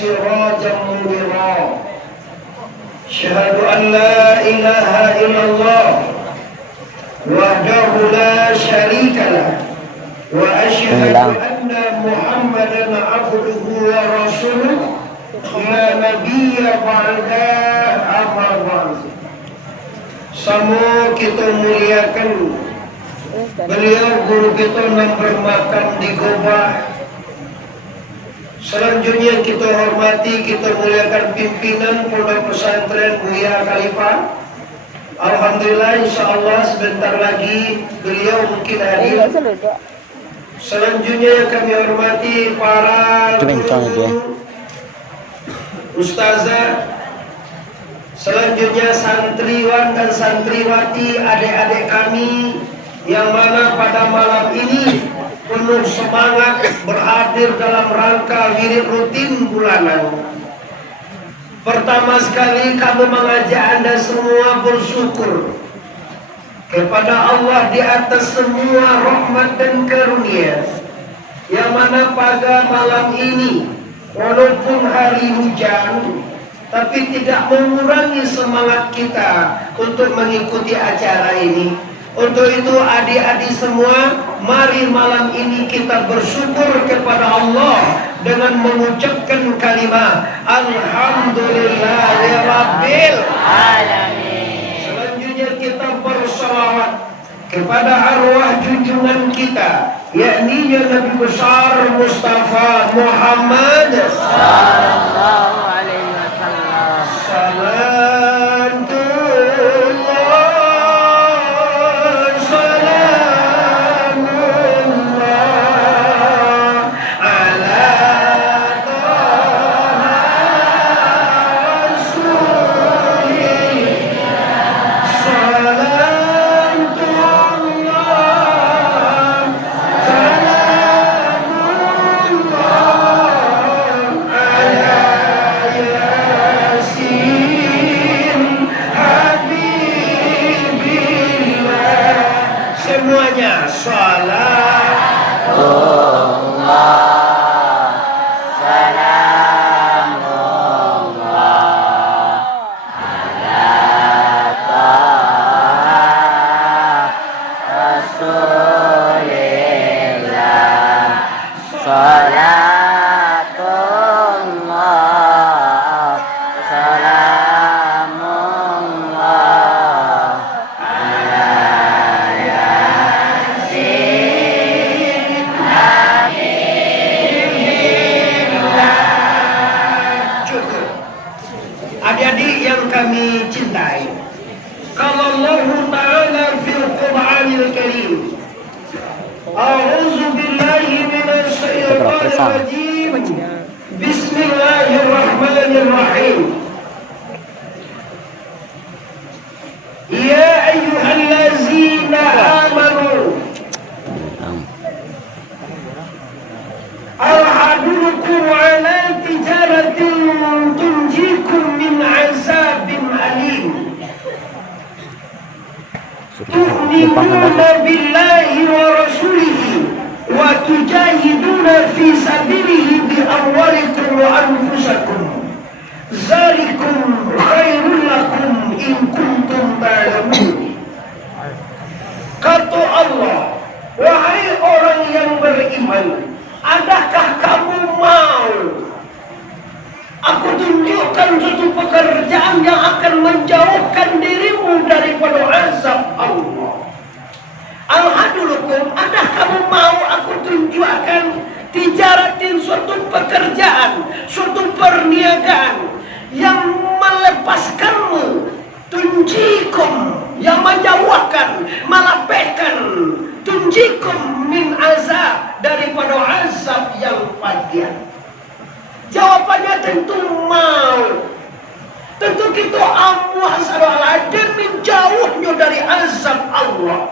وسراجا منيرا أشهد أن لا إله إلا الله وحده لا شريك له وأشهد أن محمدا عبده ورسوله لا نبي بعده أما بعد. Sama kita muliakan beliau guru kita yang bermakam di Gobah. Selanjutnya kita hormati, kita muliakan pimpinan Pondok Pesantren Buya Khalifah. Alhamdulillah, insyaallah sebentar lagi beliau mungkin hadir. Selanjutnya kami hormati para guru, ustazah. Selanjutnya santriwan dan santriwati, adik-adik kami yang mana pada malam ini penuh semangat berhadir dalam rangka wirid rutin bulanan. Pertama sekali kami mengajak Anda semua bersyukur kepada Allah di atas semua rahmat dan karunia, yang mana pada malam ini walaupun hari hujan tapi tidak mengurangi semangat kita untuk mengikuti acara ini. Untuk itu adik-adik semua, mari malam ini kita bersyukur kepada Allah dengan mengucapkan kalimat Alhamdulillahirabbil alamin. Selanjutnya kita bersalawat kepada arwah junjungan kita, yakni Nabi besar Mustafa Muhammad sallallahu alaihi wasallam. Adik-adik yang kami cintai, kalau Allah Ta'ala fil Qur'anil Karim, A'udzu billahi minasy syaithanir rajim. Bismillahirrahmanirrahim. Ya ayyuhallazina amanu Al-hadulukum ala tijaratin tunjikum min azabin alim. Tu'minuna billahi wa rasulihi wa tujahiduna fi sabilihi bi amwalikum wa anfusakum. Zalikum khairul lakum in kuntum ta'lamun. Kata Allah, wahai orang yang beriman, adakah kamu mau aku tunjukkan suatu pekerjaan yang akan menjauhkan dirimu daripada azab Allah? Al-hadulukum, adakah kamu mau aku tunjukkan tijaratin, suatu pekerjaan, suatu perniagaan yang melepaskanmu, tunjikum, yang menjauhkan, melapehkan, tunjikum min azab, daripada azab yang padian. Jawabannya tentu mau. Tentu kita Allah SWT demi jauhnya dari azab Allah.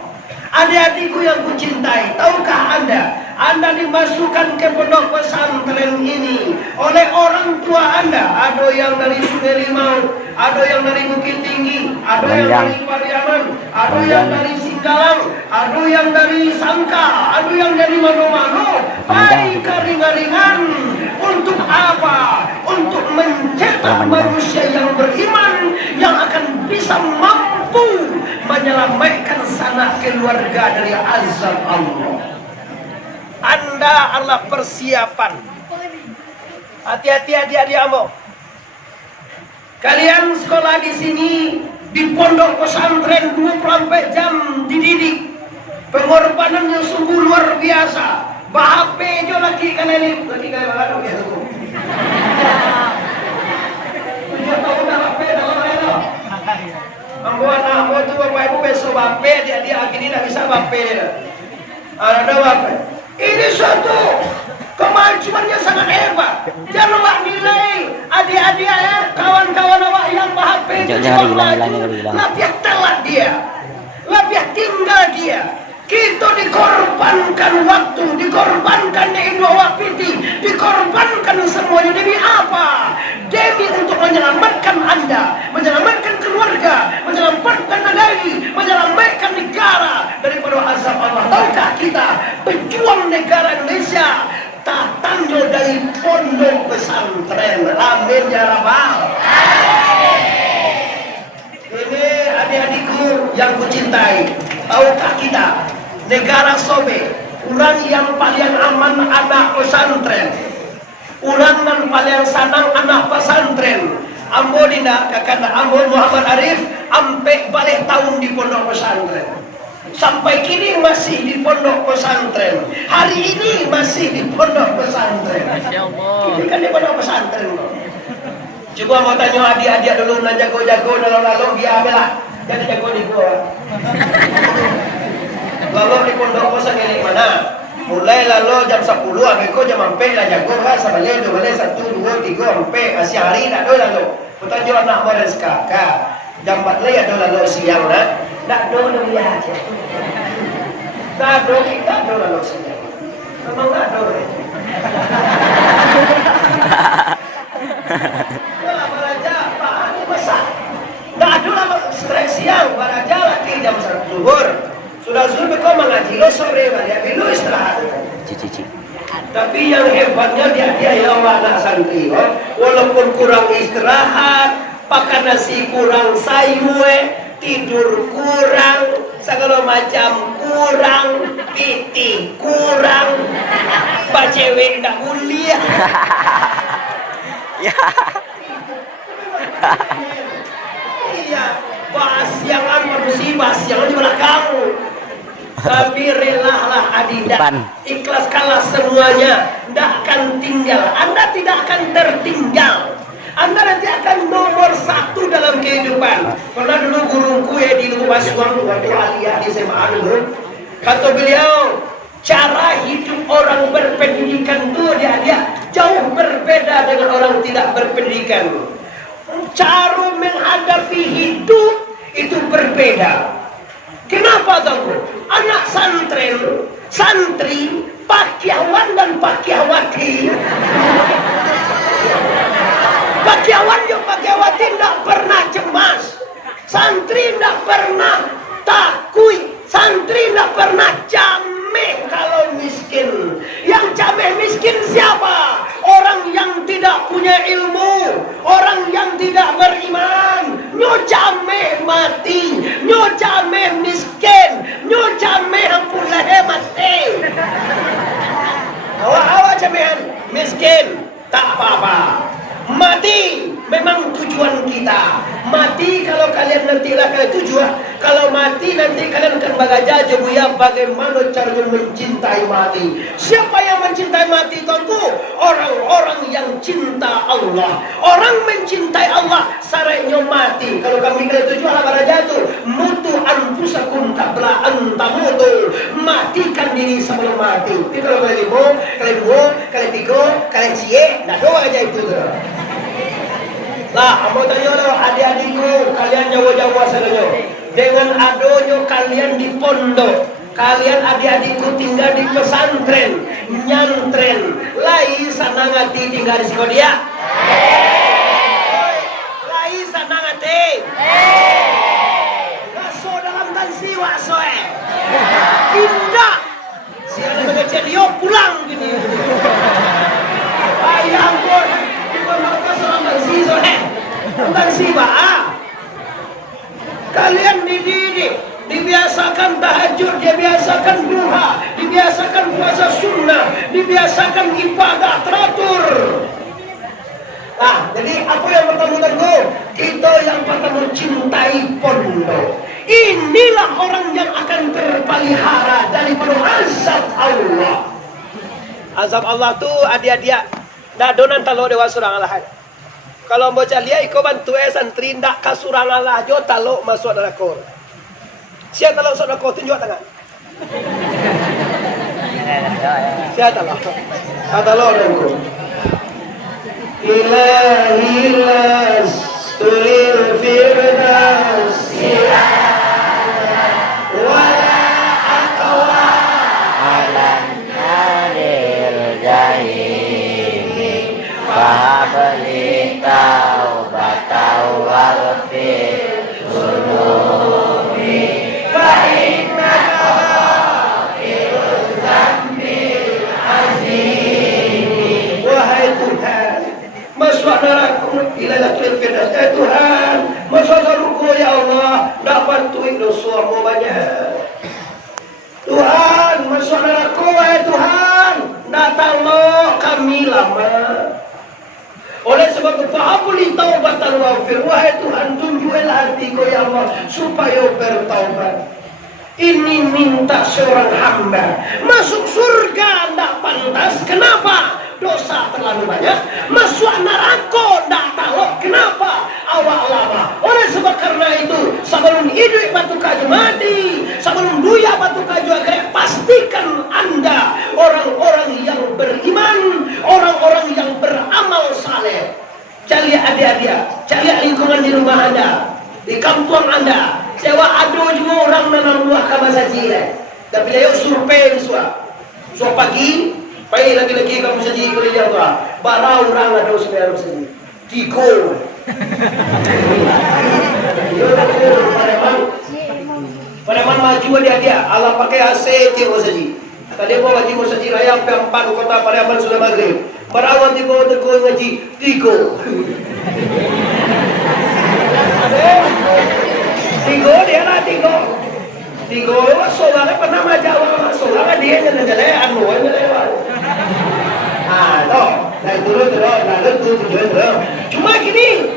Adik-adikku yang kucintai, tahukah Anda dimasukkan ke pondok pesantren ini oleh orang tua Anda. Ada yang dari Sungai Limau, ada yang dari Bukit Tinggi, ada yang dari Pariaman, ada yang dari Singgalang, ada yang dari Sangka, ada yang dari Mano-Mano. Baik ringan-ringan. Untuk apa? untuk mencetak manusia yang beriman, yang akan bisa mampu menyelamatkan sanak keluarga dari azab Allah. Anda adalah persiapan. Hati-hati adik-adik amo. Kalian sekolah di sini di pondok pesantren 24 jam dididik. Pengorbanannya sungguh luar biasa. Bahape jo lagi kalian ini, lagi kalian baru biasa. Dia tahu dah bahape dah lain. Ambo anak tu bapak ibu besok bahape dia akhirnya dah bisa bahape dia. Ada bahape. Ini suatu kemajuan yang sangat hebat. Janganlah nilai adik-adik kawan-kawan awak yang bahape itu cuma maju. Lebih telat dia, lebih tinggal dia. Kita dikorbankan waktu, dikorbankan ilmu wapiti, dikorbankan semuanya demi apa? Demi untuk menyelamatkan Anda, menyelamatkan keluarga, menyelamatkan negeri, menyelamatkan negara daripada azab Allah. Tahukah kita pejuang negara Indonesia tak tangguh dari pondok pesantren? Amin ya rabbal. Ini adik-adikku yang kucintai, tahukah kita negara Sobe, orang yang paling aman anak pesantren, orang yang paling senang anak pesantren. Ambo dina kakak Ambo Muhammad Arif ampe balik tahun di pondok pesantren. Sampai kini masih di pondok pesantren. Hari ini masih di pondok pesantren. Ini kan di pondok pesantren. Coba mau tanya adik-adik dulu nak jago-jago lalu dia ambillah. Jadi jago di gua. Lalu di pondok kosan ini mana? Mulai lalu jam 10 aku jam 4 lah jago kan sampai jam 1, 2, 3, 4 masih hari tak ada lalu. Kita jual anak baris kakak. Jam 4 lagi ada lalu siang lah. Tak ada lalu ya aja. Tak ada kita ada lalu siang. Memang tak ada. Lah baraja Pak ini besar. Tak ada lalu stres siang baraja lagi jam 1 zuhur. Sudah zuhur kau mengaji lo sore balik lo istirahat. Cici. Tapi yang hebatnya dia yang anak santri, walaupun kurang istirahat, pakai nasi kurang sayur, tidur kurang, segala macam kurang, titik kurang, pak cewek tak kuliah. Ya. Iya, siangan musibah, siangan di belakang. Tapi relalah Adinda, ikhlaskanlah semuanya, tidak akan tinggal. Anda tidak akan tertinggal. Anda nanti akan nomor 1 dalam kehidupan. Pernah dulu guruku ya di Lumasuang waktu aliyah di SMA dulu, kata beliau, cara hidup orang berpendidikan itu dia jauh berbeda dengan orang tidak berpendidikan. Cara menghadapi hidup itu berbeda. Kenapa tahu? Anak santri, pakiawan dan pakiawati. Pakiawan dan pakiawati tidak pernah cemas. Santri tidak pernah takut. Santri tidak pernah cameh kalau miskin. Yang cameh miskin siapa? Orang yang tidak punya ilmu, orang yang tidak beriman. Nyo cameh mati, nyo cameh miskin, nyo cameh ampunlah mati. Awak camehan miskin tak apa-apa. Mati memang tujuan kita. Mati kalau kalian nantilah kalian tujuan. Kalau mati nanti kalian akan belajar ya bagaimana caranya mencintai mati. Siapa yang mencintai mati tentu orang-orang yang cinta Allah. Orang mencintai Allah saraknya mati. Kalau kami kalian tujuan apa jatuh mutu anfusakum qabla an tamutu. Matikan diri sebelum mati. Tapi kalau kalian 5, kalian 2, kalian 3, kalian cie, dah doa aja itu. Lah, aku tanya lo adik-adikku, kalian jauh-jauh asalnya. Dengan adonyo kalian di pondok, kalian adik-adikku tinggal di pesantren, nyantren. Lai sana ngati tinggal di sekolah. Lai sana ngati. Laso dalam tansi waksoe. Indah. Siapa mengecek dia pulang gini. Ayah ampun, di pondok tentang sibah. Kalian dididik, dibiasakan tahajud, dibiasakan duha, dibiasakan puasa sunnah, dibiasakan ibadah teratur. Nah, jadi apa yang pertama tunggu? Kita yang pertama cintai pondok. Inilah orang yang akan terpelihara daripada azab Allah. Azab Allah tu adia-adia dah donan talo dewa surang Allah. Kalau mau cari iko bantu santri ndak kasurang Allah jo talo masuk neraka. Siapa talo masuk neraka tunjuk tangan. Siapa talo? Talo dulu. Ilahi lastul firdaus wala aqwa alam naril jahim fahabli taubatan waghfir dhunubi fa innaka ghafiruz dzambil azim. Wahai Tuhan, masuk neraka Lailatul Firdaus. Ya Tuhan, masuk surga ya Allah, dapat tuik dosa banyak. Tuhan, masuk neraka ya Tuhan, datanglah kami lama. Oleh sebab itu, fa'abuli taubatan wafir. Wahai Tuhan, tunjukkanlah hatiku ya Allah, supaya bertaubat. Ini minta seorang hamba masuk surga tidak pantas. Kenapa? Dosa terlalu banyak. Masuk neraka tidak tahu. Kenapa? Awak lama. Oleh sebab karena itu, sebelum hidup batu kaju mati, sebelum duya batu kaju akhirnya, pastikan Anda orang-orang yang beriman, orang-orang yang beramal saleh. Cari adik-adik, cari lingkungan di rumah Anda, di kampung Anda. Sewa ada juga orang nanam buah kabar saji. Tapi dia survei suah. So pagi, pagi lagi-lagi kamu saji kerja apa? Barang orang ada sembilan saji. Tigo. Pada mana maju dia. Allah pakai AC tigo saji. Tadi bawa tigo saji raya empat kota Pariaman sudah maghrib. Perawan tigo teguh ngaji tigo. Tigo dia lah tigo. Soalnya pernah majawa, soalnya dia jalan-jalan anu lewat. Toh, dari turun. Cuma gini,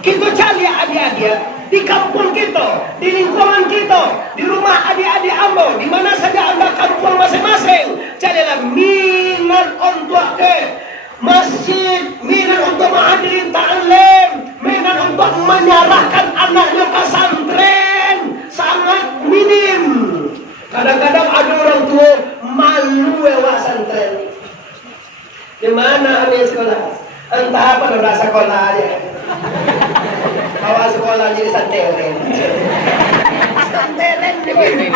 kita cari adik-adik di kampung kita, di lingkungan kita, di rumah adik-adik ambo, di mana saja Anda kampung masing-masing, carilah minat untuk ke masjid, minat untuk menghadiri ta'lim, minat untuk menyerahkan anaknya ke santren, sangat minim. Kadang-kadang ada orang tua malu lewat santren. Di mana ini sekolah? Entah apa udah sekolah aja. Bawa sekolah jadi santren. Santren ini.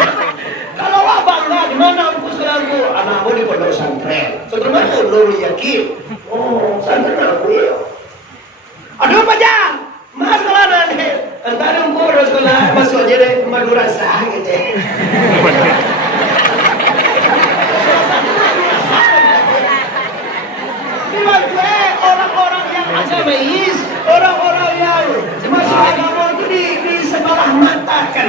Kalau abang lah, di mana aku sekolahku? Anakku di pondok santren. Setelah itu Nurul yakin. Oh, santren aku ya. Aduh apa jam? Masalah nanti. Entah ada udah sekolah masuk aja deh Madura sah gitu. Orang-orang yang agamais, orang-orang yang masuk agama itu disebelah matakan,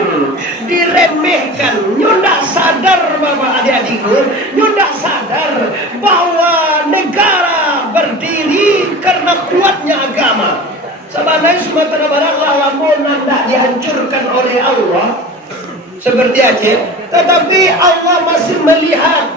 diremehkan. Nyunda sadar Bapak adik-adikku, nyunda sadar bahwa negara berdiri karena kuatnya agama. Sebenarnya Sumatera Barat lamun tidak dihancurkan oleh Allah seperti Aceh, tetapi Allah masih melihat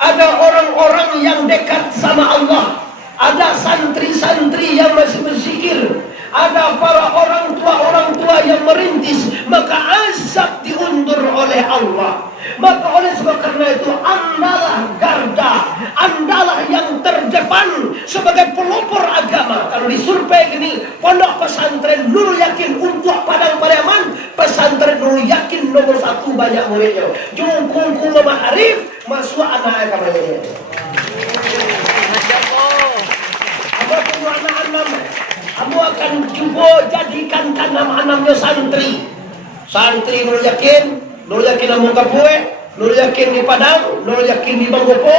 ada orang-orang yang dekat sama Allah. Ada santri-santri yang masih berzikir, ada para orang tua yang merintis, maka azab diundur oleh Allah. Maka oleh sebab karena itu, andalah garda, andalah yang terdepan sebagai pelopor agama. Kalau disurvei gini, pondok pesantren Nurul Yakin untuk Padang Pariaman, pesantren Nurul Yakin nomor 1 banyak muridnya. Jungkungku Muhammad Arif masuk anak kamarnya. Kamu akan coba jadikan tanam-anamnya santri. Santri Nurul Yakin Amung Kapue, Nurul Yakin di Padang, Nurul Yakin di Manggopo.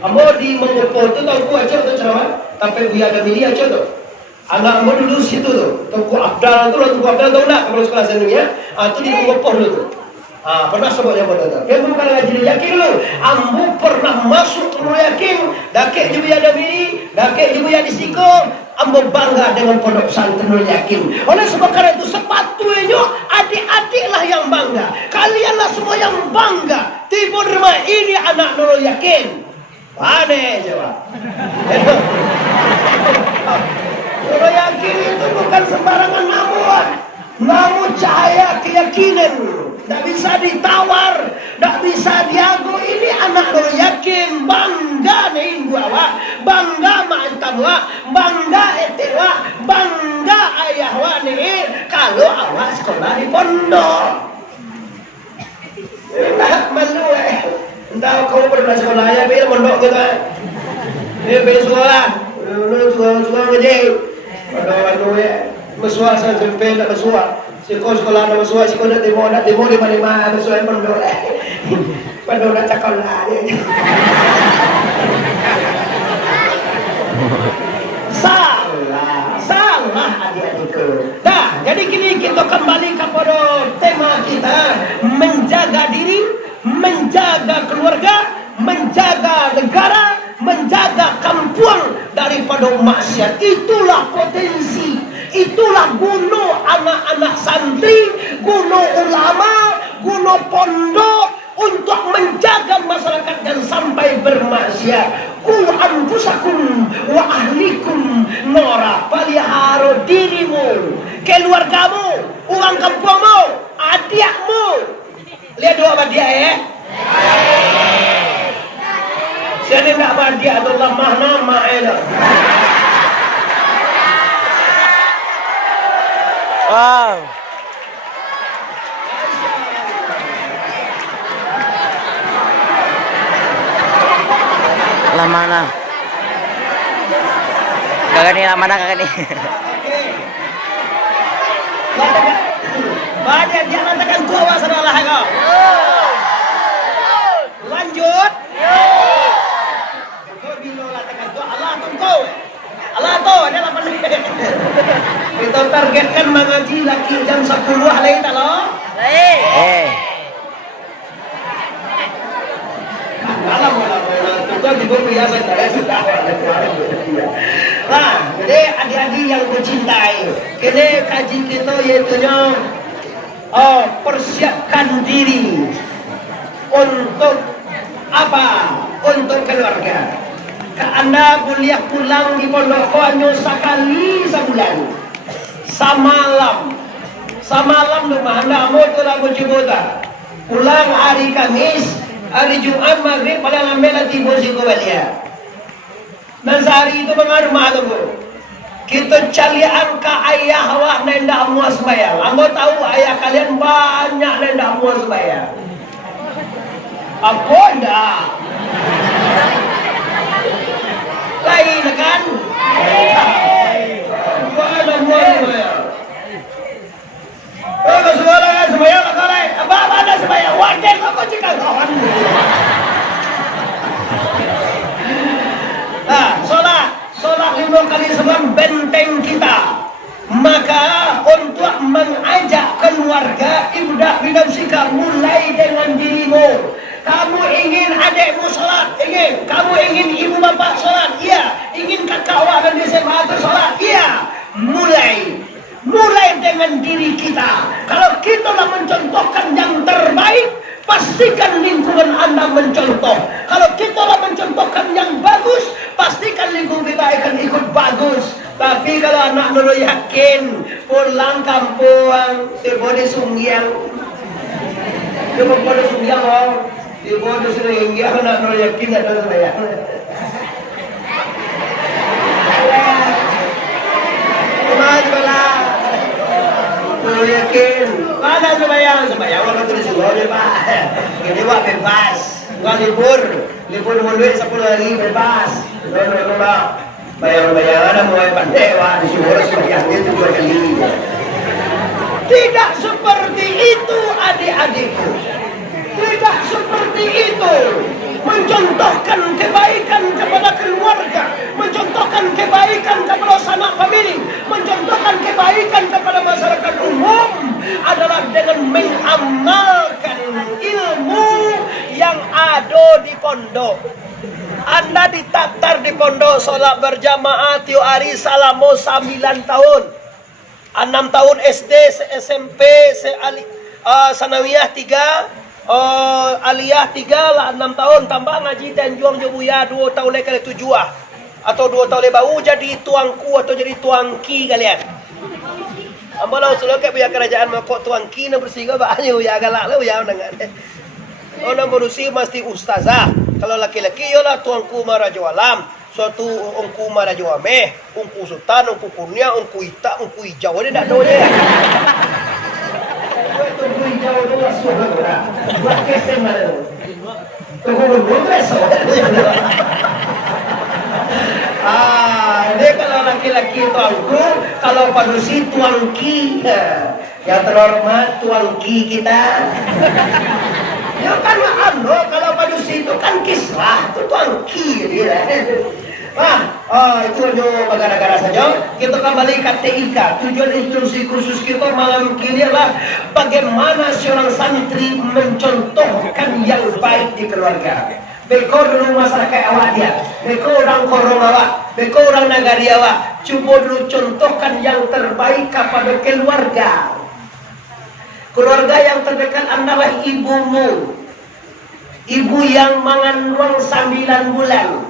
Kamu di Manggopo itu tahu ku aja tu ceramah, tapi dia ada milih aja tu. Anakmu dulu situ tuh, Tungku Afdal tuh, Tungku Afdal tahu nggak kalau sekolah seninya? Itu di Gopoh dulu tuh. Pernah sebutnya buat itu. Dia bukan ngaji yakin lu. Ambu pernah masuk lu yakin. Dakek juga ada miri, dakek juga ada siko. Ambu bangga dengan pondok pesantren lu yakin. Oleh sebab karena itu sepatutnya adik-adik lah yang bangga. Kalianlah semua yang bangga. Tiba rumah ini anak lu yakin. Aneh jawab. Lu yakin itu bukan sembarangan namun cahaya keyakinan. Tidak bisa ditawar, tidak bisa diagu. Ini anak lo yakin, bangga nih gua, bangga mantan wa, bangga etewa, bangga ayah wa nih. Kalau awak sekolah di pondok, entah malu entah kau pernah sekolah ya, beda pondok gitu, beda sekolah, sekolah ngaji, pondok ya, mesua sampai tak mesua. Sekolah nama suai sekolah demo lima suai pondok pondok nak sekolah salah adik-adikku. Nah, jadi kini kita kembali kepada tema kita, menjaga diri, menjaga keluarga, menjaga negara, menjaga kampung daripada maksiat. Itulah potensi, itulah guna anak-anak santri, guna ulama, guna pondok untuk menjaga masyarakat dan sampai bermaksiat. Ku anfusakum wa ahlikum nora, pelihara dirimu, keluargamu, orang kampungmu, adikmu. Lihat dua sama dia ya. Saya nak bahagia adalah mahna ma'elah. Wow. Lah mana? Kakak ni lah mana kakak ni? Bahagia dia mengatakan kuah saudara kau. Lanjut. Allah tu dia 8 menit. Kita targetkan mengaji lagi jam 10 hari tak lo? Malam. Kita juga biasa sudah. Nah, jadi adik-adik yang kucintai, kini kaji kita iaitunya persiapkan diri untuk apa? Untuk keluarga. Anda kuliah pulang di pondok hanya sekali sebulan, samalam rumah anda mau tu lagu cibuta pulang hari Kamis, hari Jumat maghrib pada ngambil tiba si kubalia. Dan sehari itu mengaruh rumah tu kita calian ke ayah awak nenda muas bayar. Anda tahu ayah kalian banyak nenda muas bayar. Apa ndak? Lain kan? Mana muas bayar? Kalau suara kan sembahyang tak boleh. Apa ada sembahyang? Wadah kau cakap kawan. Nah, solat 5 kali sebelum benteng kita. Maka untuk mengajak keluarga ibadah binafsika mulai dengan dirimu. Kamu ingin adikmu sholat? Ingin. Kamu ingin ibu bapak sholat? Iya. Ingin kakak awak dan SMA sholat? Iya. Mulai dengan diri kita. Kalau kita lah mencontohkan yang terbaik, pastikan lingkungan anda mencontoh. Kalau kita lah mencontohkan yang bagus, pastikan lingkungan kita akan ikut bagus. Tapi kalau anak dulu yakin pulang kampung tiba di Sungyang, tiba di Sungyang tiba di Sungyang, anak dulu yakin ada saya. Yakin mana sembahyang orang tulis boleh pak ini wak bebas nggak libur mulai 10 hari bebas bayar-bayaran mulai pandai wak di sini sembahyangnya 2 kali. Tidak seperti itu adik-adikku, tidak seperti itu. mencontohkan kebaikan kepada keluarga, mencontohkan kebaikan kepada sanak famili, mencontohkan kebaikan kepada masyarakat umum adalah dengan mengamalkan ilmu yang ada di pondok. Anda ditatar di pondok sholat berjamaah tiap hari selama 9 tahun. 6 tahun SD, SMP, sanawiyah 3, aliyah 3 lah 6 tahun, tambah ngaji dan juang jobuya 2 tahun lagi 7 atau 2 tahun lebih baru jadi tuangku atau jadi tuangki kalian. Ambalau selalu ke biar kerajaan makok tuangki na bersih ke banyak ya galak lah ya dengan. Orang berusia mesti ustazah. Kalau laki-laki ialah tuangku marajo alam, suatu ungku marajo ameh, ungku sultan, ungku kurnia, ungku ita, ungku hijau ini tak ada je. Ungku hijau itu lah suara. Buat kesem mana? Ungku berbunga suara. Ini kalau laki-laki tuangku, kalau padusi tuangki. Yang terhormat tuangki kita. Ya kan kalau padusi itu kan kislah, itu tuangki dia. Itu negara-negara saja. Kita kembali ke TIK. Tujuan instruksi khusus kita malam ini adalah bagaimana seorang santri mencontohkan yang baik di keluarga. Beko dulu masyarakat awak dia, beko orang korong awak, beko orang nagari awak. Cuba dulu contohkan yang terbaik kepada keluarga. Keluarga yang terdekat adalah ibumu. Ibu yang mengandung 9 bulan.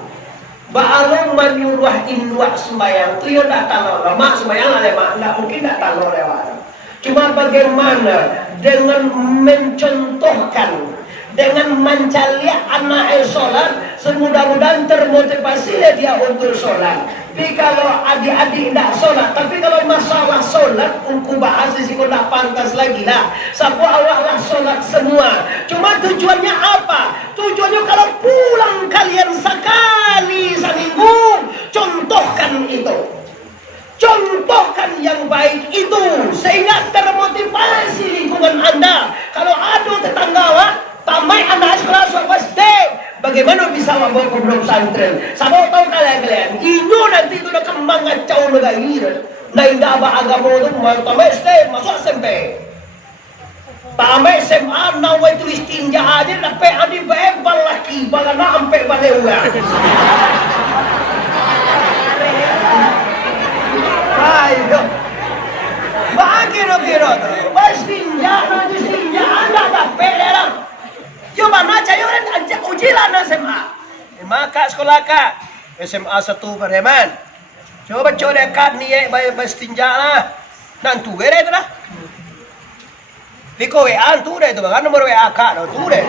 Ba'alung menyuruh induk sembahyang. Itu ya tak tahu. Mak sembahyang ada mak. Tak mungkin tak tahu lewat. Cuma bagaimana dengan mencontohkan, dengan mencaliak anak sholat, semudah-mudahan termotivasi dia untuk sholat. Tapi kalau adik-adik tidak sholat, tapi kalau masalah sholat, aku bahas di sini tidak pantas lagi lah. Sabu awaklah sholat semua. Cuma tujuannya apa? Tujuannya kalau pulang kalian sekali seminggu, contohkan itu. Contohkan yang baik itu sehingga termotivasi lingkungan Anda. Kalau ada tetangga tamai anak sekolah SD, bagaimana bisa membawa pondok pesantren? Sama tahu kalian, ini nanti itu udah kembang ngacau negara. Nah indah agama itu tamai SD masuk SMP, tamai SMA nawai tulis tinja aja, tapi adi bebal laki, balana sampai balewa. Ayo, kira-kira tu, bastinja, anda tak pelerang. Coba baca yuk uji lah SMA. Maka sekolah kak SMA 1 Pariaman. Coba dekat ni bastinja lah. Nantu gede tu lah. Biko WA tu deh tu, kan nomor WA kak tu deh.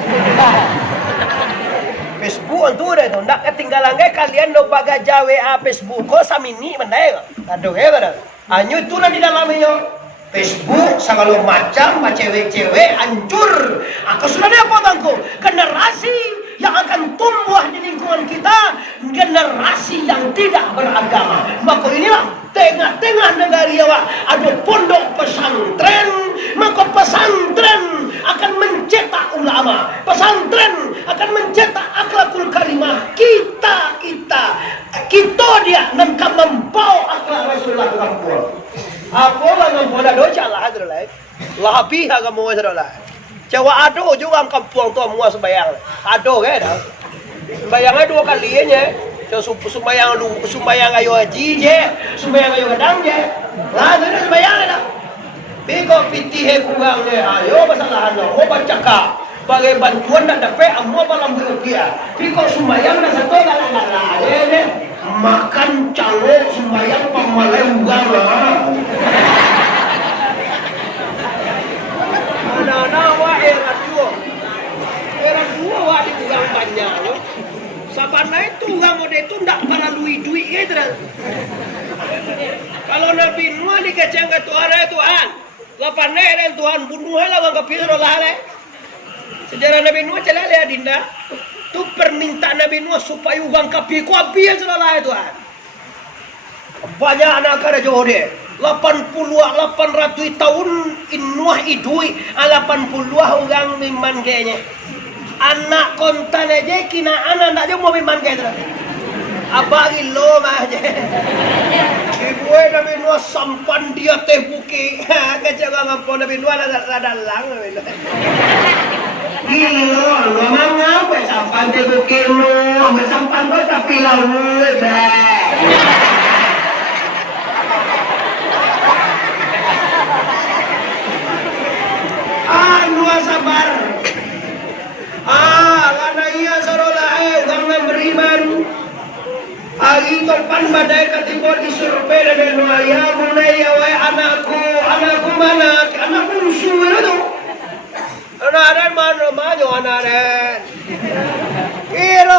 Facebook tu deh tu, nak ketinggalan kalian do bagaja WA Facebook ko samini mandai. Aduh kan. Anyu tu lah di dalamnya. Facebook segala macam cewek-cewek hancur. Aku sudah dia potongku. Generasi yang akan tumbuh di lingkungan kita, generasi yang tidak beragama. Maka inilah tengah-tengah negara Jawa ada pondok pesantren. Maka pesantren akan mencetak ulama. Pesantren akan mencetak akhlakul karimah. Kita dia nan membawa akhlak Rasulullah SAW. Apa lah nampola dosa lah adalah lapi ha kamu adalah Jawa ado juga kampung tu semua sembayang ado kan dah sembayangnya 2 kali nya sembayang ayo haji je sembayang ayo kadang je lah tu sembayang dah bego pitih kurang je ayo masalah mau baca ka bagai bantuan dak dapat ammo balam rupiah bego sembayang dah satu galang-galang je makan calon sembayang pamalenggang lah. Anak-anak wah era dua wah di tugang banyak. Sabana itu tugang mode itu ndak para duit gitu. Kalau Nabi Nuh dikeceng ke Tuhan, lapane dan Tuhan bunuh lah bang kepiro lah. Sejarah Nabi Nuh celak lihat dinda. Itu permintaan Nabi Nuh supaya uang kapi ku habis lah itu. Banyak anak ada jauh dia. 800 tahun Nuh idui, 80 orang miman kayaknya. Anak kontan aja kina anak ndak dia mau main kayak itu. Abang lo mah aja. Ibu nabi Nuh sampan dia teh buki. Kecil ngampun nabi Nuh ada lang. Gilo, lo mah ngapa sampan teh buki lo, sampan kok tapi lalu dah. Nuh sabar. Karena ia sarolai karena beriman. Agi topan badai ketimbul di survei dan Nuh ya mulai ya wai anakku mana anakku usul itu. Anaren mana maju anaren. Kilo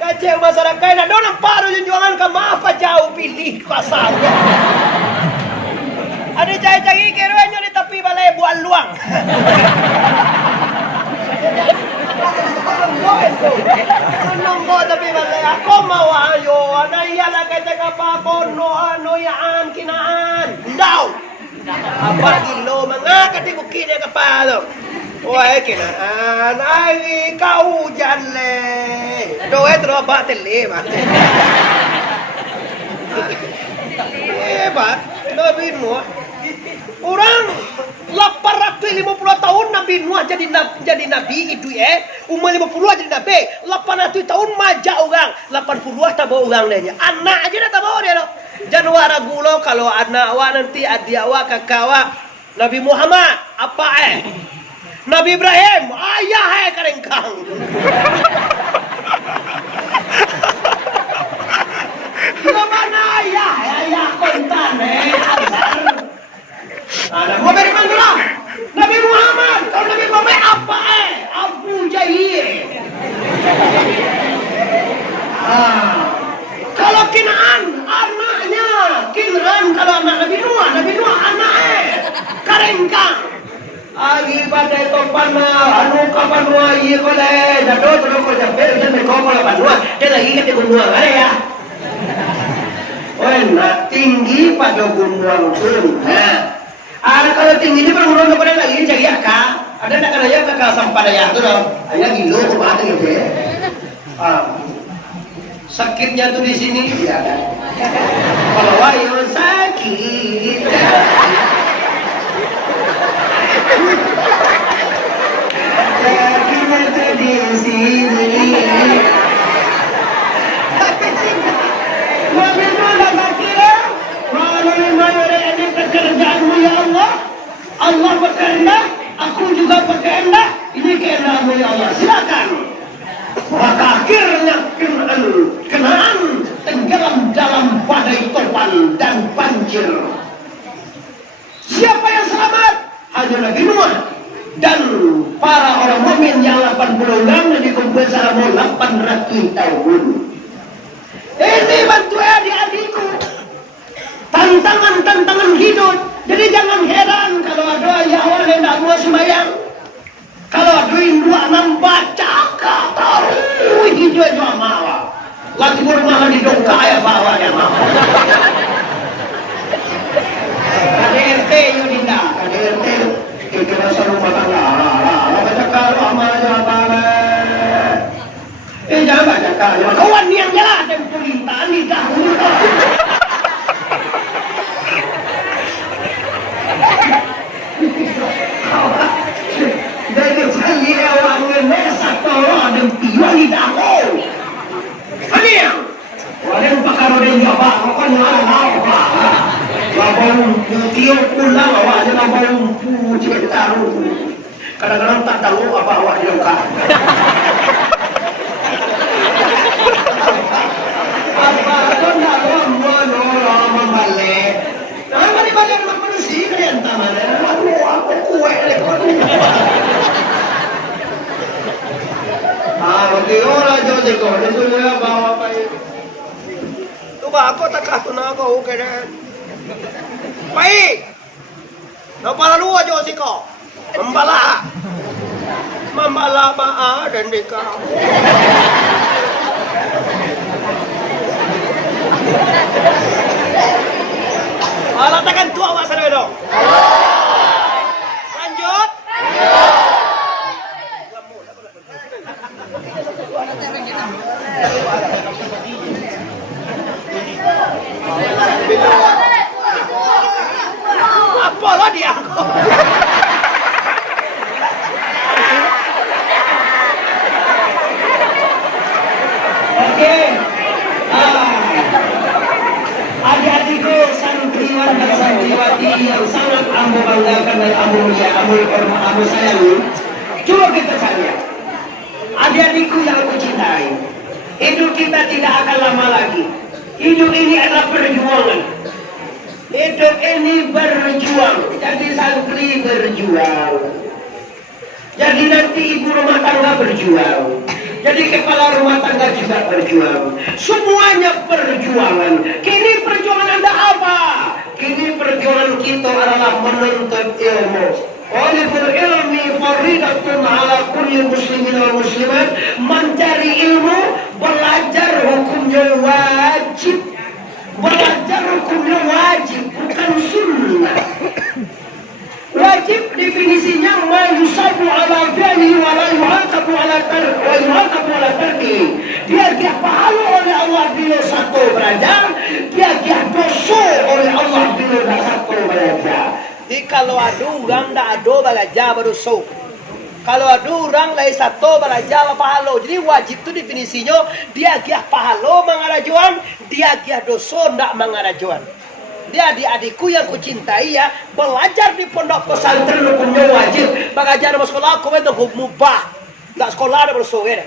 kacau masyarakat nak donang paru junjungan ke maaf jauh pilih pasal. Ada cai-cai kira-kira di tepi balai buat luang. Nunggu tapi balai aku mau ayo ana iya lah kata apa kono ano yaan kinaan daw apa gilo mga katibukid ya kapalo wah kinaan ay kau hujan le doe tropa tele mate hebat nabi Nuh orang 850 tahun Nabi Nuh jadi nabi itu umur 50 jadi nabi 800 tahun maja orang 80 tahu orang dia anak aja dah tahu dia loh janwara gulo kalau anak wa nanti adik wa kakak wa Nabi Muhammad apa Nabi Ibrahim ayah karengkang mana ayah kontan azar ada mau dari mana? Nabi Muhammad. Kalau Nabi Muhammad apa Abu Jahil. Kalau Kinaan anaknya Kinaan kalau anak Nabi Nuh anaknya Karengkang. Agi pada topan anu kapan Nuh iya boleh jatuh terus kau jambel jangan kau kalau Nuh dia lagi kata Nuh ada ya. Nak tinggi pada gunung pun. Kalau tinggi ini perguruan kepada lagi cari akak. Ada nak kena kakak sampai daya tu loh. Ayah gilo tu mati gitu ya. Sakitnya tuh di sini ya kan. Kalau wayo sakit. Sakitnya tuh di sini. Pekerjaanmu ya Allah, Allah berkehendak, aku juga berkehendak. Ini kehendakmu ya Allah. Silakan. Maka akhirnya Kenaan tenggelam dalam badai topan dan banjir. Siapa yang selamat? Hanya Nabi Nuh dan para orang mukmin yang 80 orang dan dikumpul selama 800 tahun. Ini bantu adik-adikku. Tantangan hidup. Jadi jangan heran kalau ada yang awal yang tak mau sembahyang. Kalau ada yang nambah cakap tahu hidup juga malah. Lagi malah di dongka ya bawa yang malah. KDRT Yudinda, KDRT itu rasa rumah tangga. Baca kalau amalnya apa? Jangan baca kalau kawan yang jalan dan pemerintahan di dahulu. Dari sekali orangnya mesa tolong dan tiwa tidak aku. Ada yang orang pakar orang Jawa, kan apa? Labang tiup pulang awaknya labang puji taruh. Kadang-kadang tak tahu apa awak juga. Apa tu nak orang membalik? Jangan balik-balik nak bersih kalian tangan. Aku kuat lekor. Bagi orang jauh kau, itu dia bawa apa itu? Tu aku tak kau nak kau keren. Baik. Nampak lu aja sih kau. Membala maa dan dikau. Malah takkan tua awak sana dong. Lanjut. Apalah dia? Oke. Adik-adikku santriwan dan santriwati yang sangat ambo banggakan dan ambo sayangi. Coba kita cari. Adik-adikku yang aku cintai. Hidup kita tidak akan lama lagi. Hidup ini adalah perjuangan. Hidup ini berjuang. Jadi santri berjuang. Jadi nanti ibu rumah tangga berjuang. Jadi kepala rumah tangga juga berjuang. Semuanya perjuangan. Kini perjuangan Anda apa? Kini perjuangan kita adalah menuntut ilmu. Talibul ilmi faridatun ala kulli muslimin wal muslimat. Mencari ilmu, belajar hukumnya wajib. Belajar hukumnya wajib, bukan sunnah. Wajib definisinya ma yusabu ala fi'li wa la yu'aqabu ala tarki. Dia pahala oleh Allah bila satu belajar, dia dosa oleh Allah bila satu belajar. Jadi kalau ada orang tak ada belajar berdosa. Kalau ada orang lain satu belajar pahala. Jadi wajib itu definisinya dia pahala mengarajuan, dia dosa tidak mengarajuan. Dia adik-adikku yang kucintai ya, belajar di pondok pesantren hukumnya wajib. Belajar di sekolah aku itu mubah. Tak sekolah ada bersoal.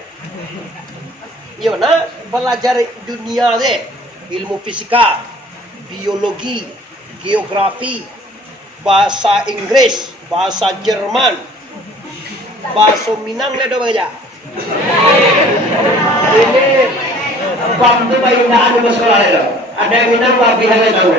Ya, nah belajar dunia deh, ilmu fisika, biologi, geografi, bahasa Inggris, bahasa Jerman, bahasa Minang ada baca. Ini waktu bayi nak ada sekolah itu. Ada yang Minang lebih halal tahu.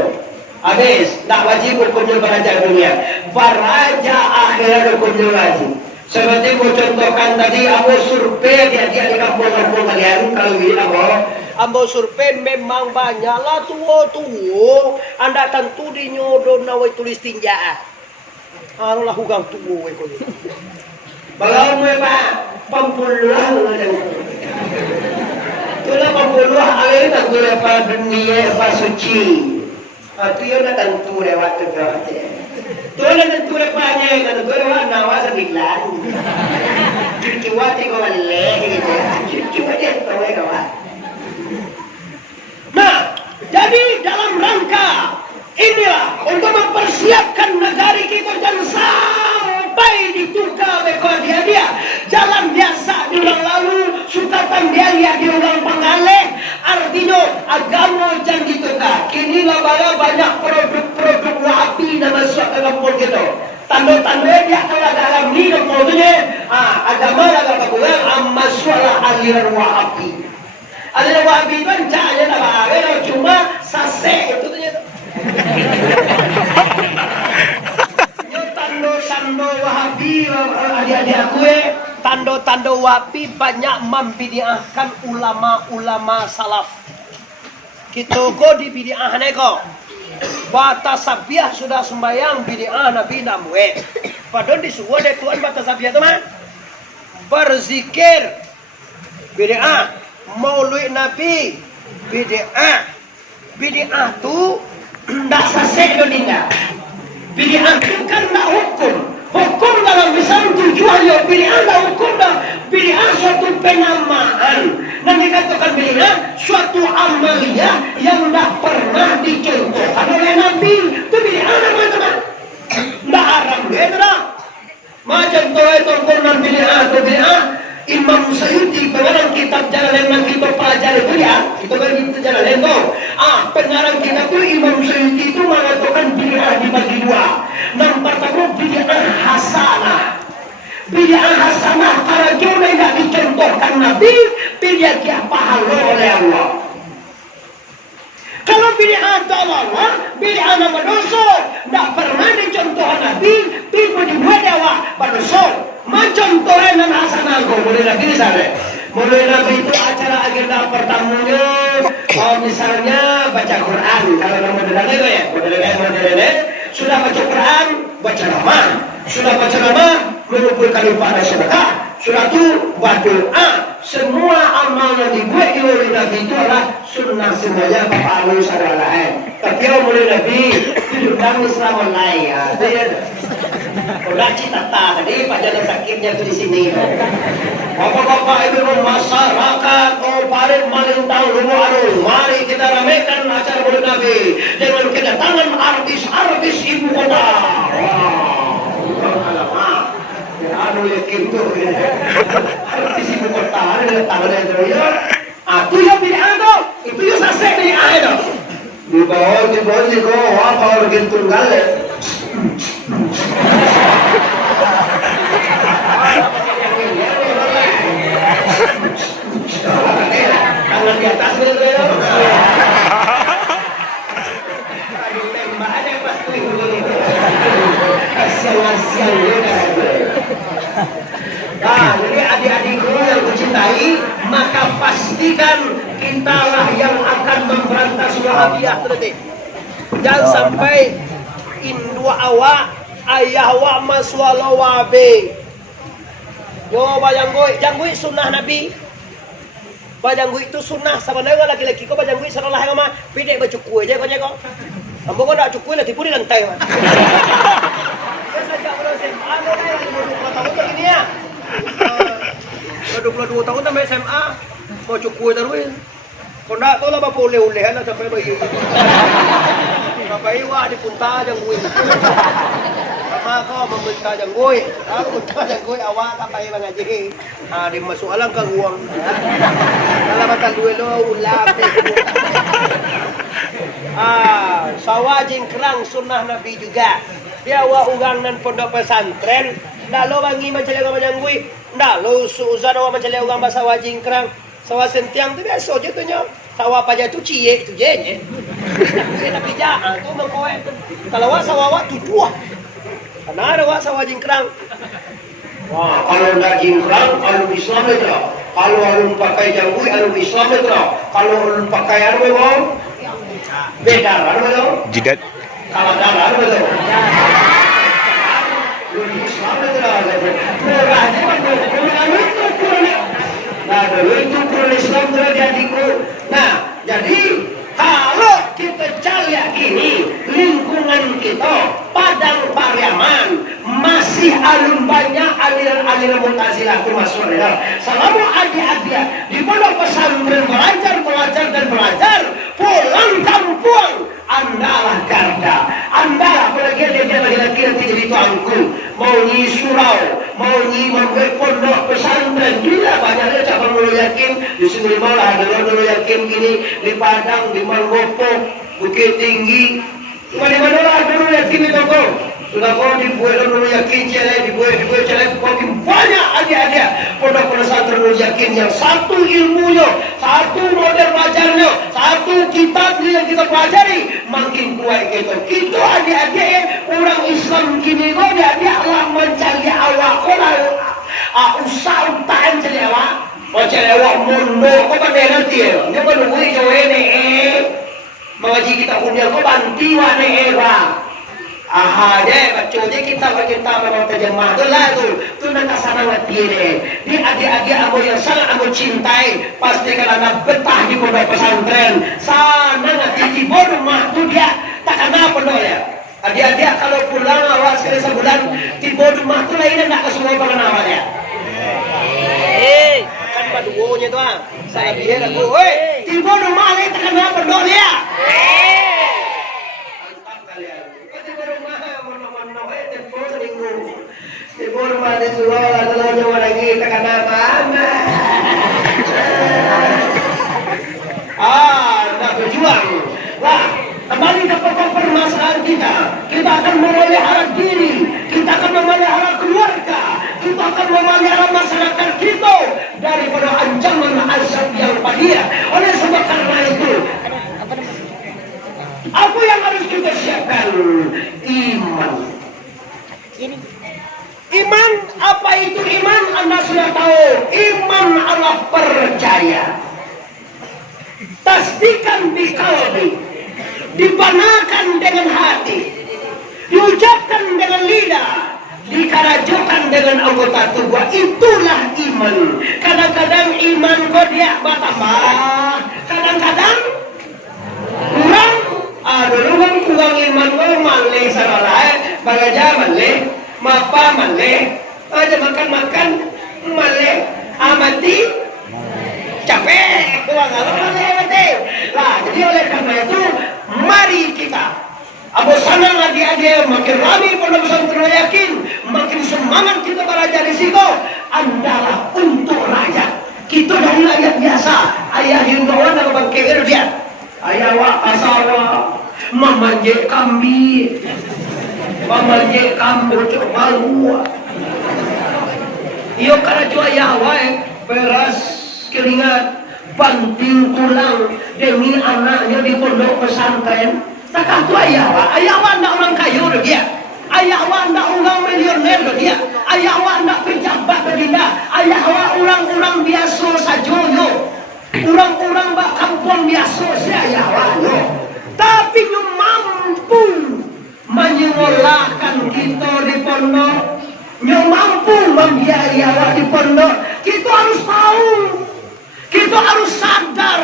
Habis, tak wajib hukumnya belajar dunia. Beraja akhirat hukumnya wajib. Seperti aku contohkan tadi, Ambo survei dia di kampung-kampung kalian. Kalau ini Ambo survei memang banyaklah tua-tua. Anda tentu di nyodon nawai tulis tinjaan. Harulah hugang tua itu. Bagaimana Pak? Pempuluhan itulah pempuluhan air tak boleh pada dunia apa suci. Itu yang nak tentu lewat tu dah. Tu nak tentu lepasnya, kalau tu lewat nawa sembilan. Cuci kau boleh gitu. Cuci dia tahu kawan. Nah, jadi dalam rangka inilah untuk mempersiapkan negara kita dan sampai ditukar oleh dia jalan biasa diulang lalu sukatan dia diulang pengalih. Artinya agama jangan ditukar. Kini lah banyak produk-produk wahabi dan masuk dalam pol kita. Tanda-tanda dia kalau dalam ni dan polnya agama agama kurang masuklah aliran wahabi. Aliran wahabi itu caranya tak ada cuma sase itu tu. Tanda-tanda wahabi adik-adik aku tanda-tanda wahabi banyak membidiahkan ulama-ulama salaf. Kita go di bidiah neko. Batas sabiah sudah sembahyang bidiah Nabi Namwe. Padahal disuruh oleh Tuhan batas sabiah itu mah berzikir bidiah, maulid Nabi bidiah. Bidiah tu tidak sasek dunia. Bidiah itu kan tidak hukum. Hukum dalam Islam tujuannya bidiah tidak hukum dah. Bidiah suatu penamaan. Dan dikatakan bidiah suatu amaliyah yang tidak pernah dicontohkan oleh Nabi. Itu bidiah teman-teman. Tidak haram dia dah. Macam tu itu Quran bidiah atau bidiah. Imam Suyuti pengarang kitab Jalan yang kita pelajari itu ya, itu kan kita Jalan itu. Pengarang kitab itu Imam Suyuti itu mengatakan bid'ah dibagi dua. Yang pertama bid'ah hasanah. Bid'ah hasanah karena jauh tidak dicontohkan Nabi, bid'ah pahala oleh Allah. Kalau bid'ah Allah, bid'ah nama dosa, tidak pernah dicontohkan Nabi, tidak dibuat dewa berdosa. Macam Tuhan dan hasanah kau boleh lagi di sana. Mulai Nabi itu acara agenda pertamanya, misalnya baca Quran. Kalau modern itu ya, modern sudah baca Quran, baca nama, sudah baca nama, mengumpulkan ibadah sedekah, sudah itu buat doa, semua amal yang dibuat oleh Nabi itu adalah sunnah semuanya Bapak Anu Saralahan. Tapi yang mulai Nabi hidup dalam Islam lain ya. Udah cita tadi pajanan sakitnya tuh di sini. Bapak-bapak ibu masyarakat, oh paling maling tahu dulu anu. Mari kita ramaikan acara Maulid Nabi dengan kedatangan artis-artis ibu kota. Alamak, anu yakin tuh. Artis ibu kota ada tangannya terus ya. Itu yang bid'ah tuh, itu yang sasek bid'ah itu. Di bawah sih kok, wah kalau bikin tunggal ya. Tangan di atas bener ya. Aduh tembak aja pas tuh. Kasian-kasian dia. Nah, jadi adik-adikku yang kucintai, maka pastikan kitalah yang akan memberantas Wahabiyah terus. Jangan sampai indua awak ayah wa maswala wabe. Yo bayanggoi, janggoi sunnah Nabi. Bayanggoi itu sunnah sebenarnya laki-laki kau bayanggoi salah yang mah pide bacukui aja kau nyeko. Ambo kau nak cukui lah tipu di lantai mah. Saja kalau SMA ada yang 22 tahun begini ya. 22 tahun sampai SMA mau cukui terus. Kau nak tahu lah bapak oleh-olehan lah sampai bayi. Bapak iwa di punta janggoi. Mama kau meminta janggoi, aku minta janggoi awak kapai mengaji. Di masuk alang ke ruang. Dalam mata duelo ulam. Sawah jingkrang sunnah Nabi juga. Dia awak ugang nan pondok pesantren. Ndak lo bangi macam janggoi. Ndak lo suzan awak macam ugang sawah jingkrang. Sawah sentiang tu biasa je tu nyo. Sawah paja tu cie tu je nye. Tapi jangan tu mengkoe. Kalau awak sawah awak tu dua. Karena ada wak sawah jingkrang. Wah, kalau nak jingkrang, alum Islam itu. Kalau alum pakai janggui, alum Islam itu. Kalau alum pakai anu memang beda anu memang. Jidat. Kalau darah anu memang. Alum Islam itu. Nah, dulu itu kurun Islam terjadiku. Nah, jadi kalau kita cari gini, lingkungan kita Padang Pariaman masih alun banyak aliran-aliran Mu'tazilah termasuk ya. Selama adik-adik di pondok pesantren belajar, pulang kampung andalah garda, andalah apalagi dia lagi-lagi nanti jadi tuanku, mau nyi surau, mau nyi membuat pondok pesantren, gila banyaknya cabang dulu yakin di sini malah ada dulu yakin gini di Padang, di Manggopo, Bukit Tinggi, mana-mana lah dulu yakin itu kok. Sudah kau dibuat dulu yakin celai, dibuat celai, kau banyak adik-adik pondok pesantren dulu yakin yang satu ilmunya, satu model belajarnya, satu kitab yang kita pelajari makin kuat gitu. Kita adik-adik orang Islam gini kau adik-adik Allah mencari awak kau lah usah utahan cari awak, mau cari awak mundo kau pandai nanti ya, dia menunggu jauh ini mengaji kita punya kau bantiwan bang. Deh, baca kita memang terjemah tu lah tu nak sana mati deh. Di adik-adik aku yang sangat aku cintai, pasti kalau nak betah di pondok pesantren, sana nanti di rumah tu dia tak kenapa pondok ya. Adik-adik kalau pulang awak sekali sebulan di rumah tu lain nak ke semua pengenalan ya. Kan paduonya tu saya biar aku, di rumah lain tak kenapa pondok dia. Ibu rumah di Surau adalah nyawa lagi tekan apa-apa. Nak berjuang. Wah, kembali ke pokok permasalahan kita. Kita akan memelihara diri, kita akan memelihara keluarga, kita akan memelihara masyarakat kita daripada ancaman azab yang padia. Oleh sebab karena itu, apa yang harus kita siapkan? Iman. Iman, apa itu iman? Anda sudah tahu. Iman adalah percaya. Tasdikan biqalbi, dibanakan dengan hati, diucapkan dengan lidah, dikarajukan dengan anggota tubuh. Itulah iman. komitmen. Kadang-kadang iman kau dia bertambah, kadang-kadang kurang. Dulu kan kurang iman kau malih salah, bagaja malih, mapa malih, aja makan malih, amati capek, kurang apa malih. Lah, jadi oleh karena itu, mari kita Abu senang adik-adik, makin ramai pondok pesantren yakin, makin semangat kita belajar di situ adalah untuk rakyat. Kita dari rakyat biasa, ayah himbauan dan bangkir dia, ayah wa asawa, mamanje kambing, mamanje kambing coba luar. Iyo karena cua ayah wae, beras keringat, banting tulang demi anaknya di pondok pesantren. Takkan tu ayah wa ndak orang kaya dia, ayah wa ndak orang milioner dia, ayah wa ndak pejabat dia, ayah wa orang-orang biasa saja yo, orang-orang bak kampung biasa saya ayah wa yo, tapi nyu mampu menyengolakan kita di pondok, nyu mampu membiayai awak di pondok. Kita harus tahu, kita harus sadar,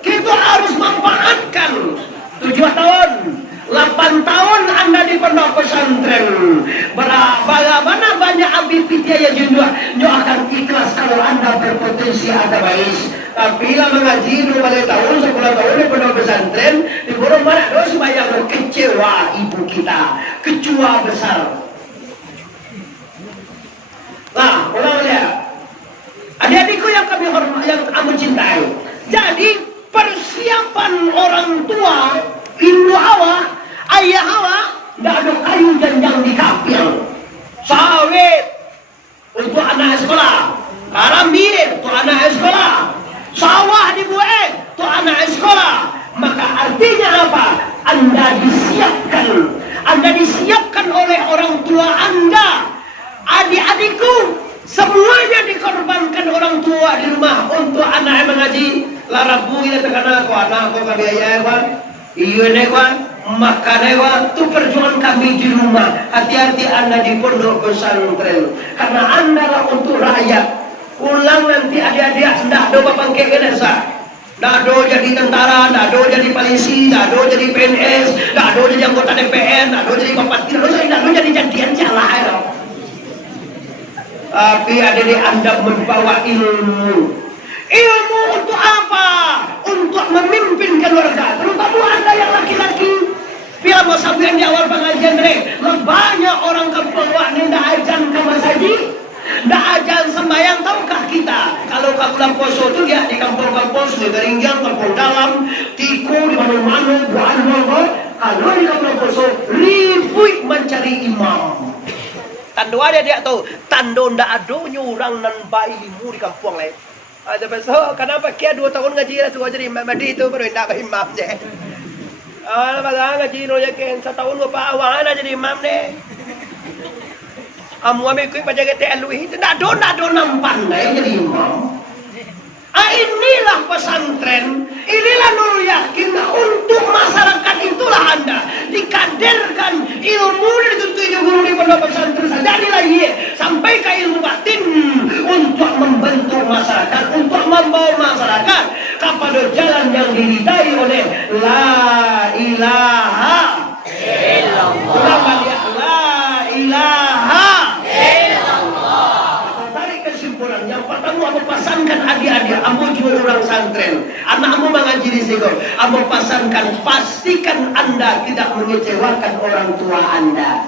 kita harus memanfaatkan 7 tahun, 8 tahun Anda di pondok pesantren. Bagaimana banyak abid pitya yang juga akan ikhlas kalau Anda berpotensi ada baik. Tapi lah mengaji 2 tahun, 10 tahun di pondok pesantren, di burung mana dosa banyak kecewa ibu kita, kecewa besar. Nah, ulang lihat. Adik-adikku yang kami hormati, yang kami cintai. Jadi persiapan orang tua, ibu Hawa, ayah Hawa, tidak ada kayu janjang di kapil, sawit untuk anak sekolah, karambir untuk anak sekolah, sawah dibuat untuk anak sekolah. Maka artinya apa? Anda disiapkan oleh orang tua Anda. Adik-adikku semuanya dikorbankan orang tua di rumah untuk anak yang mengaji. Larabu ya tekan aku anak aku kabiaya kan, iya nih kan, makan kan, itu perjuangan kami di rumah. Hati-hati Anda di pondok pesantren, karena Anda lah untuk rakyat. Ulang nanti adik-adik tidak ada bapak kekeh desa, tidak ada jadi tentara, tidak ada jadi polisi, tidak ada jadi PNS, tidak ada jadi anggota DPR, tidak ada jadi bapak tidak ada jadi jadian salah ya. Tapi adik-adik Anda membawa ilmu. Ilmu untuk apa? Untuk memimpin keluarga, terutama Anda yang laki-laki. Bila mau sampean di awal pengajian banyak orang kampung ini tidak ajan ke masjid, tidak ajan sembahyang. Tahukah kita kalau bulan poso itu ya di kampung-kampung sudah Garinggang, kampung dalam, Tiku di mana-mana, buah mongol. Kalau di kampung poso ribut mencari imam. Tando ada dia tahu, tando ndak ada nyurang nan bayi limu di kampung lain. Ada besok, kenapa kia 2 tahun ngaji lah suka jadi imam itu baru ndak imam je. Baga ngaji no je ken 1 tahun apa awal jadi imam deh. Amu ame kui pajaga te alui itu ndak ada nampan deh jadi imam. Inilah pesantren, inilah Nurul Yakin untuk masyarakat. Itulah Anda dikaderkan ilmu dituntut guru di pondok pesantren saja nilai sampai ke ilmu batin untuk membentuk masyarakat, untuk membawa masyarakat kepada jalan yang diridai oleh la ilaha illallah. La ilaha illallah. Tarik kesimpulan yang pertama, aku pasankan adik-adik, aku juga orang santren, anakmu mengaji di situ, aku pasankan, pastikan Anda tidak mengecewakan orang tua Anda.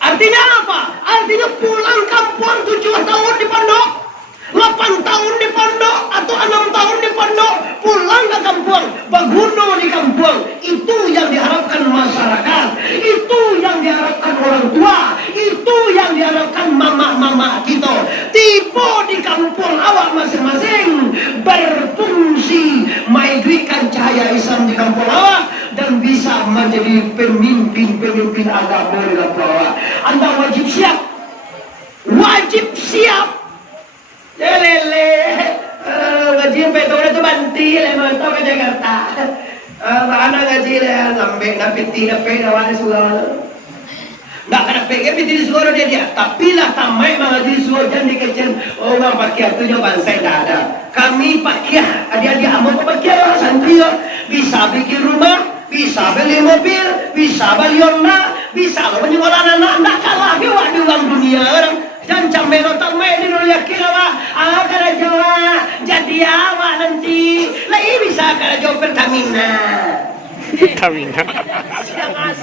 Artinya apa? Artinya pulang kampung 7 tahun di pondok, 8 tahun di pondok, atau 6 tahun di pondok, pulang ke kampung, berguna di kampung. Itu yang diharapkan masyarakat, itu yang diharapkan orang tua, itu yang diharapkan mama-mama kita. Tipe di kampung awak masing-masing berfungsi menghidupkan cahaya Islam di kampung awak dan bisa menjadi pemimpin agama di kampung awak. Anda wajib siap, wajib siap. Lele, ngaji petone tu banti le mantap ke Jakarta. Mana ngaji le ngambek na piti na pe na wala sulah. Nggak kena PGP di suara dia. Tapi lah tamai mga di suara jangan dikecil. Orang pakai tu jo bangsa tidak ada. Kami pakai adik-adik amo pakai orang santri bisa bikin rumah, bisa beli mobil, bisa beli orna, bisa menyekolah anak. Nggak kalah ke di uang dunia orang. Jangan sampai nonton main di dunia kira karena Jawa jadi apa nanti? Lagi bisa karena Jawa Pertamina. Pertamina.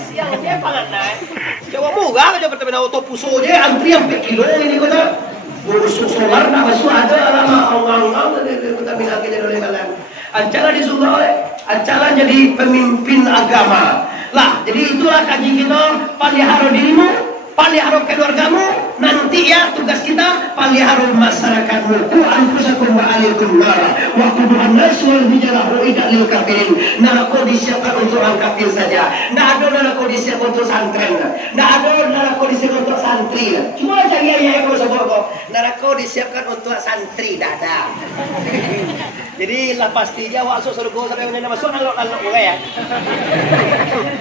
Siang dia panganan. Jawa murah aja Pertamina auto puso aja antri sampai kilo ini kota. Urus solar nak masuk ada lama orang Pertamina kita oleh jalan. Ancala disuruh oleh Ancala jadi pemimpin agama. Lah, jadi itulah kaji kita pelihara dirimu, pelihara keluargamu, nanti ya tugas kita pelihara masyarakatmu. Ku anfusakum wa alaikum nar wa quduhan nas wal hijrah uiddat lil kafirin. Neraka disiapkan untuk orang kafir saja. Nggak ada neraka disiapkan untuk santren. Nggak ada neraka disiapkan untuk santri. Cuma cari ya kalau sebut kok. Neraka disiapkan untuk santri, tidak ada. Jadi lah pasti dia masuk surga sampai mana masuk lalu mulai ya.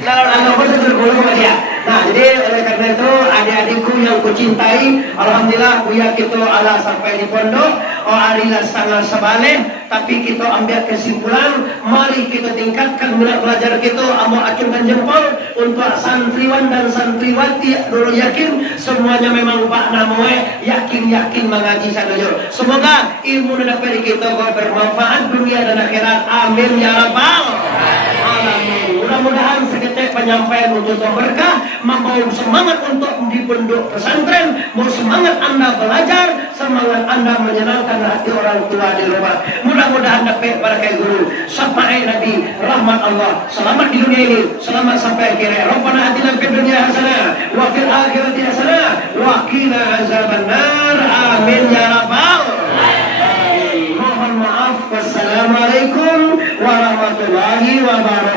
Lalu masuk surga dia. Nah, jadi oleh karena itu adik-adikku yang kucintai, alhamdulillah kuya kita ala sampai di pondok, arilah sangat sebalik, tapi kita ambil kesimpulan, mari kita tingkatkan minat belajar kita, amo acungkan jempol untuk santriwan dan santriwati, dulu yakin semuanya memang Pak Namoe yakin mengaji sadojo. Semoga ilmu dan dari kita bermanfaat dunia dan akhirat. Amin ya rabbal alamin. Mudah-mudahan seketik penyampaian untuk berkah, membawa semangat untuk di pondok pesantren, mau semangat Anda belajar, semangat Anda menyenangkan hati orang tua di rumah. Mudah-mudahan dapat berkah guru sampai Nabi rahmat Allah. Selamat di dunia ini, selamat sampai akhir. Rabbana atina fid dunya hasanah wa fil akhirati hasanah wa qina azabannar. Amin ya rabbal alamin. Mohon maaf. Wassalamualaikum warahmatullahi wabarakatuh.